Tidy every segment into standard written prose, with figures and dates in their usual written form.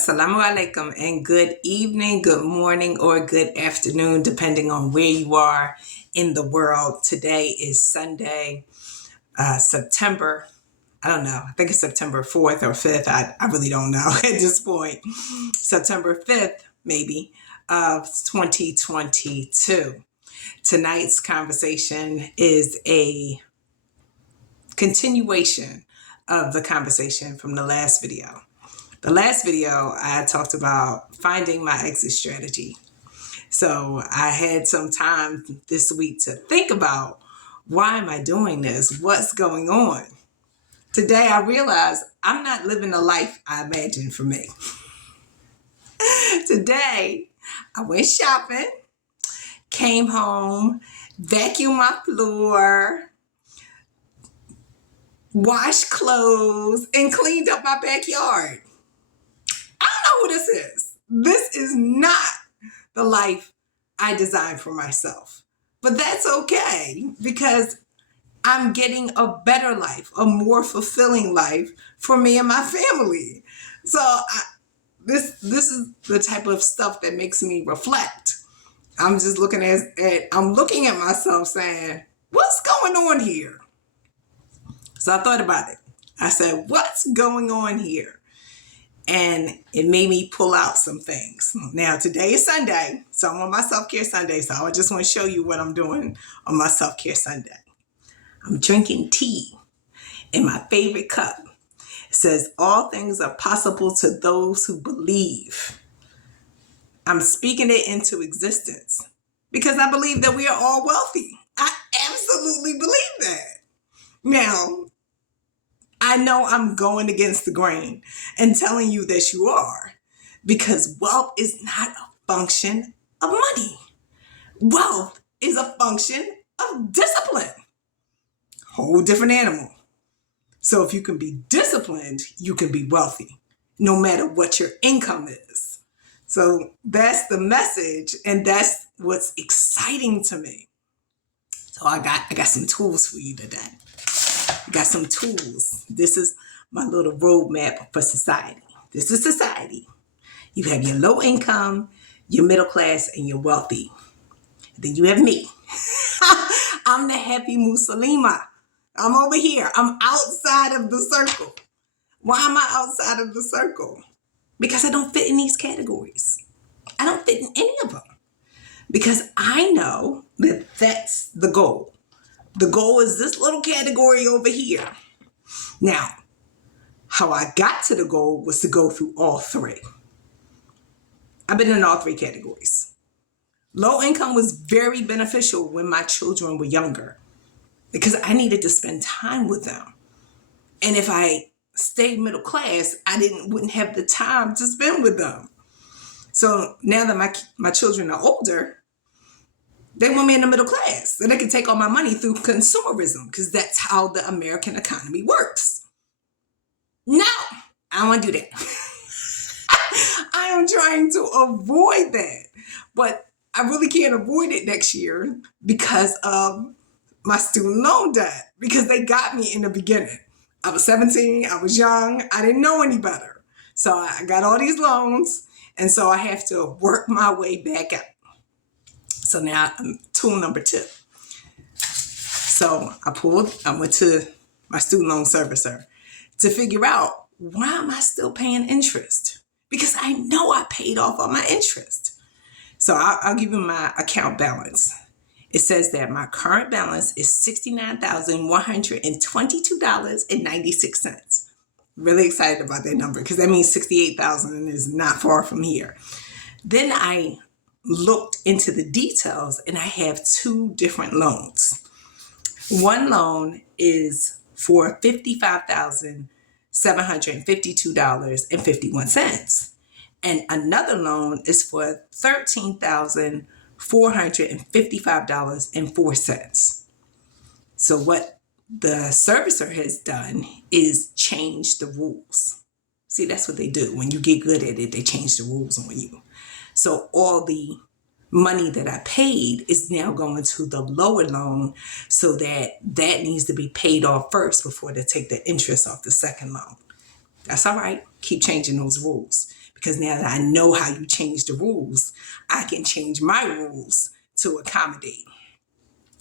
Assalamu alaikum and good evening, good morning, or good afternoon, depending on where you are in the world. Today is Sunday, September, I don't know, I think it's September 4th or 5th. I really don't know at this point. September 5th, maybe, of 2022. Tonight's conversation is a continuation of the conversation from the last video. The last video, I talked about finding my exit strategy. So I had some time this week to think about, why am I doing this? What's going on? Today I realized I'm not living the life I imagined for me. Today I went shopping, came home, vacuumed my floor, washed clothes, and cleaned up my backyard. I don't know who this is. This is not the life I designed for myself. But that's okay, because I'm getting a better life, a more fulfilling life for me and my family. So this is the type of stuff that makes me reflect. I'm just looking I'm looking at myself saying, what's going on here? So I thought about it. I said, what's going on here? And it made me pull out some things. Now, today is Sunday, so I'm on my self-care Sunday. So I just want to show you what I'm doing on my self-care Sunday. I'm drinking tea in my favorite cup. It says, all things are possible to those who believe. I'm speaking it into existence because I believe that we are all wealthy. I absolutely believe that. Now, I know I'm going against the grain and telling you that you are, because wealth is not a function of money. Wealth is a function of discipline. Whole different animal. So if you can be disciplined, you can be wealthy, no matter what your income is. So that's the message, and that's what's exciting to me. So I got some tools for you today. Got some tools. This is my little roadmap for society. This is society. You have your low income, your middle class, and your wealthy. Then you have me. I'm the happy Muslima. I'm over here. I'm outside of the circle. Why am I outside of the circle? Because I don't fit in these categories. I don't fit in any of them. Because I know that that's the goal. The goal is this little category over here. Now, how I got to the goal was to go through all three. I've been in all three categories. Low income was very beneficial when my children were younger, because I needed to spend time with them. And if I stayed middle class, I wouldn't have the time to spend with them. So now that my children are older, they want me in the middle class, so they can take all my money through consumerism, because that's how the American economy works. No, I don't want to do that. I am trying to avoid that, but I really can't avoid it next year because of my student loan debt, because they got me in the beginning. I was 17, I was young, I didn't know any better. So I got all these loans, and so I have to work my way back up. So now tool number 2. So I went to my student loan servicer to figure out, why am I still paying interest? Because I know I paid off all my interest. So I'll give you my account balance. It says that my current balance is $69,122.96. Really excited about that number, because that means 68,000 is not far from here. Then I looked into the details, and I have 2 different loans. One loan is for $55,752.51. And another loan is for $13,455.04. So what the servicer has done is change the rules. See, that's what they do. When you get good at it, they change the rules on you. So all the money that I paid is now going to the lower loan, so that needs to be paid off first before they take the interest off the second loan. That's all right. Keep changing those rules, because now that I know how you change the rules, I can change my rules to accommodate.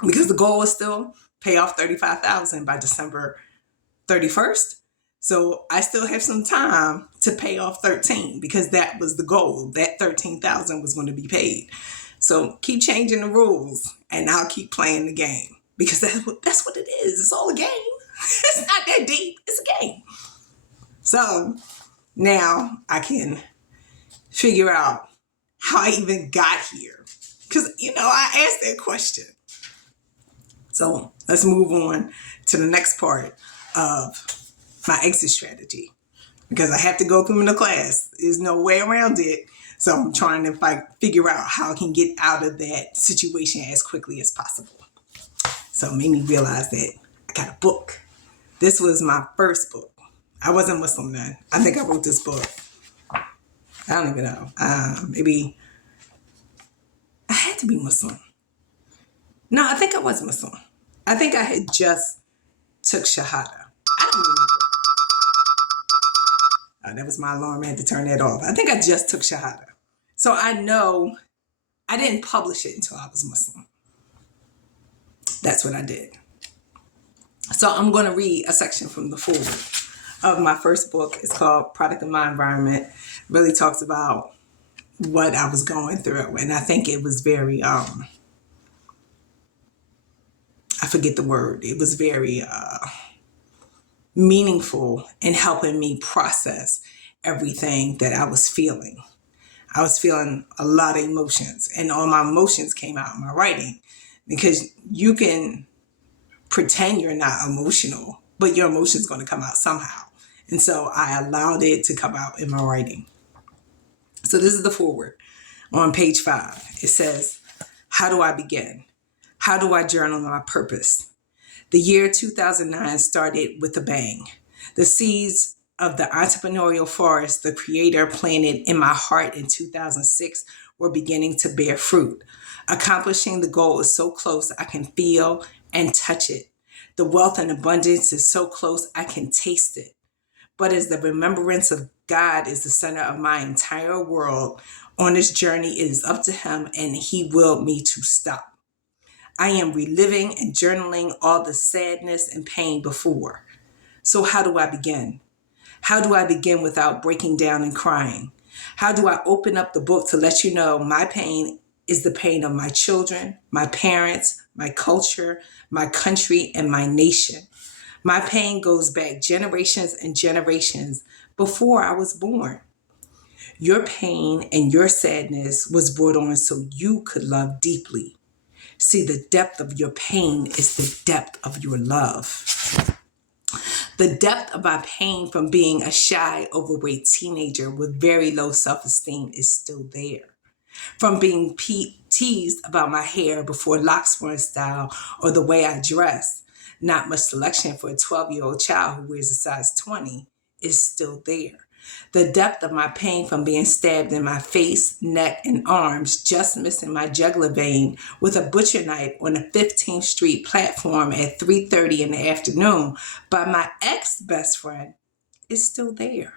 Because the goal is still pay off $35,000 by December 31st. So I still have some time to pay off 13 because that was the goal. That 13,000 was going to be paid. So keep changing the rules and I'll keep playing the game because that's what it is. It's all a game. It's not that deep. It's a game. So now I can figure out how I even got here. Because, I asked that question. So let's move on to the next part of my exit strategy. Because I have to go through in the class. There's no way around it. So I'm trying to figure out how I can get out of that situation as quickly as possible. So it made me realize that I got a book. This was my first book. I wasn't Muslim then. I think I wrote this book. I don't even know. Maybe I had to be Muslim. No, I think I was Muslim. I think I had just took Shahada. I don't remember. That was my alarm. I had to turn that off. I think I just took Shahada. So I know I didn't publish it until I was Muslim. That's what I did. So I'm going to read a section from the foreword of my first book. It's called Product of My Environment. It really talks about what I was going through. And I think it was very, I forget the word. It was very meaningful in helping me process everything that I was feeling. I was feeling a lot of emotions, and all my emotions came out in my writing, because you can pretend you're not emotional, but your emotion's going to come out somehow. And so I allowed it to come out in my writing. So this is the foreword on page 5. It says, how do I begin? How do I journal my purpose? The year 2009 started with a bang. The seeds of the entrepreneurial forest the Creator planted in my heart in 2006 were beginning to bear fruit. Accomplishing the goal is so close I can feel and touch it. The wealth and abundance is so close I can taste it. But as the remembrance of God is the center of my entire world, on this journey it is up to Him, and He willed me to stop. I am reliving and journaling all the sadness and pain before. So how do I begin? How do I begin without breaking down and crying? How do I open up the book to let you know my pain is the pain of my children, my parents, my culture, my country, and my nation? My pain goes back generations and generations before I was born. Your pain and your sadness was brought on so you could love deeply. See, the depth of your pain is the depth of your love. The depth of my pain from being a shy, overweight teenager with very low self-esteem is still there. From being teased about my hair before locks were in style or the way I dress, not much selection for a 12-year-old child who wears a size 20, is still there. The depth of my pain from being stabbed in my face, neck, and arms, just missing my jugular vein with a butcher knife on a 15th Street platform at 3:30 in the afternoon by my ex-best friend, is still there.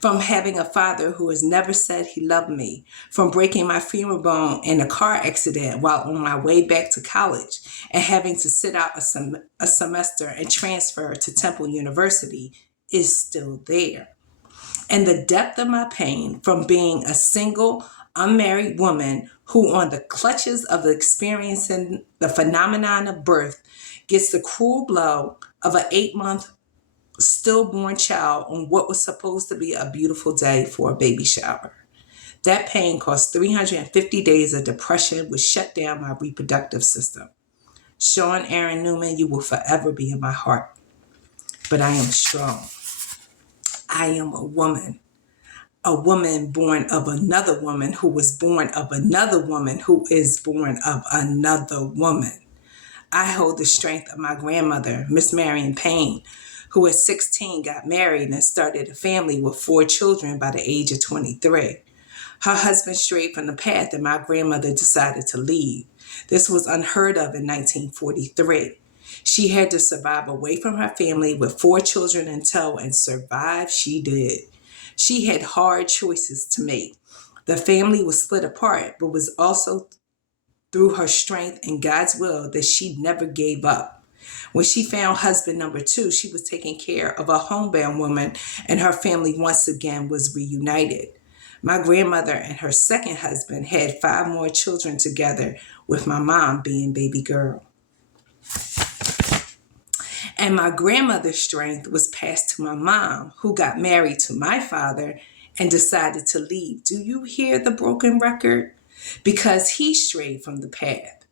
From having a father who has never said he loved me, from breaking my femur bone in a car accident while on my way back to college and having to sit out a semester and transfer to Temple University, is still there. And the depth of my pain from being a single, unmarried woman who, on the clutches of experiencing the phenomenon of birth, gets the cruel blow of an 8-month stillborn child on what was supposed to be a beautiful day for a baby shower. That pain caused 350 days of depression, which shut down my reproductive system. Sean Aaron Newman, you will forever be in my heart. But I am strong. I am a woman born of another woman who was born of another woman who is born of another woman. I hold the strength of my grandmother, Miss Marion Payne, who at 16 got married and started a family with 4 children by the age of 23. Her husband strayed from the path and my grandmother decided to leave. This was unheard of in 1943. She had to survive away from her family with 4 children in tow, and survive she did. She had hard choices to make. The family was split apart, but was also through her strength and God's will that she never gave up. When she found husband number two, she was taking care of a homebound woman, and her family once again was reunited. My grandmother and her second husband had 5 more children together, with my mom being baby girl. And my grandmother's strength was passed to my mom, who got married to my father and decided to leave. Do you hear the broken record? Because he strayed from the path.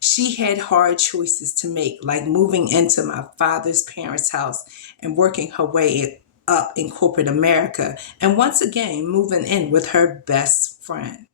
She had hard choices to make, like moving into my father's parents' house and working her way up in corporate America, and once again moving in with her best friend.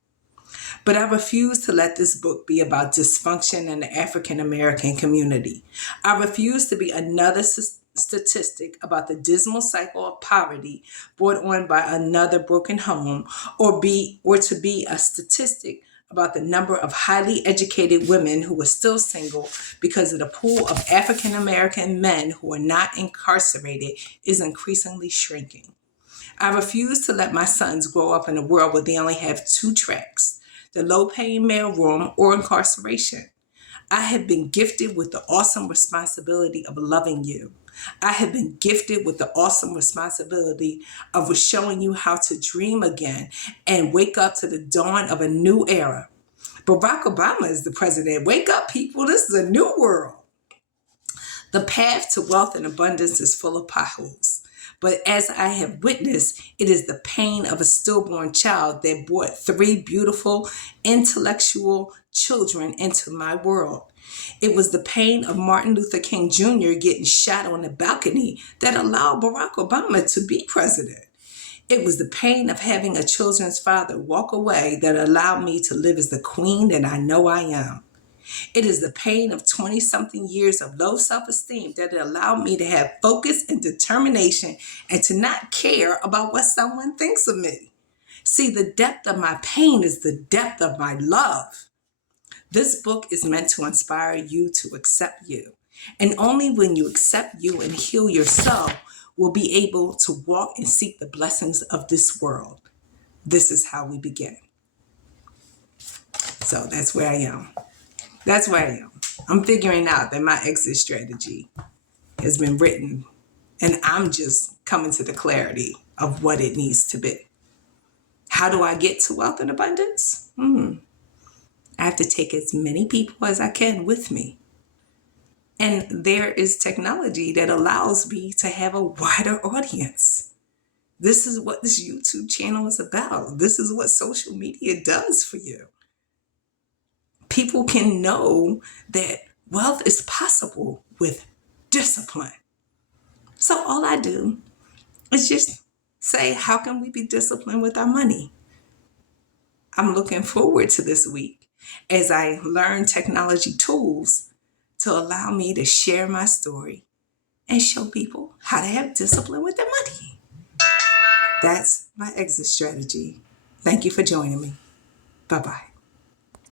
But I refuse to let this book be about dysfunction in the African American community. I refuse to be another statistic about the dismal cycle of poverty brought on by another broken home, or to be a statistic about the number of highly educated women who are still single because of the pool of African American men who are not incarcerated is increasingly shrinking. I refuse to let my sons grow up in a world where they only have 2 tracks: the low-paying mailroom or incarceration. I have been gifted with the awesome responsibility of loving you. I have been gifted with the awesome responsibility of showing you how to dream again and wake up to the dawn of a new era. Barack Obama is the president. Wake up, people. This is a new world. The path to wealth and abundance is full of potholes. But as I have witnessed, it is the pain of a stillborn child that brought 3 beautiful, intellectual children into my world. It was the pain of Martin Luther King Jr. getting shot on the balcony that allowed Barack Obama to be president. It was the pain of having a children's father walk away that allowed me to live as the queen that I know I am. It is the pain of 20-something years of low self-esteem that allowed me to have focus and determination and to not care about what someone thinks of me. See, the depth of my pain is the depth of my love. This book is meant to inspire you to accept you. And only when you accept you and heal yourself will be able to walk and seek the blessings of this world. This is how we begin. So that's where I am. That's where I am. I'm figuring out that my exit strategy has been written, and I'm just coming to the clarity of what it needs to be. How do I get to wealth and abundance? I have to take as many people as I can with me. And there is technology that allows me to have a wider audience. This is what this YouTube channel is about. This is what social media does for you. People can know that wealth is possible with discipline. So all I do is just say, how can we be disciplined with our money? I'm looking forward to this week as I learn technology tools to allow me to share my story and show people how to have discipline with their money. That's my exit strategy. Thank you for joining me. Bye-bye.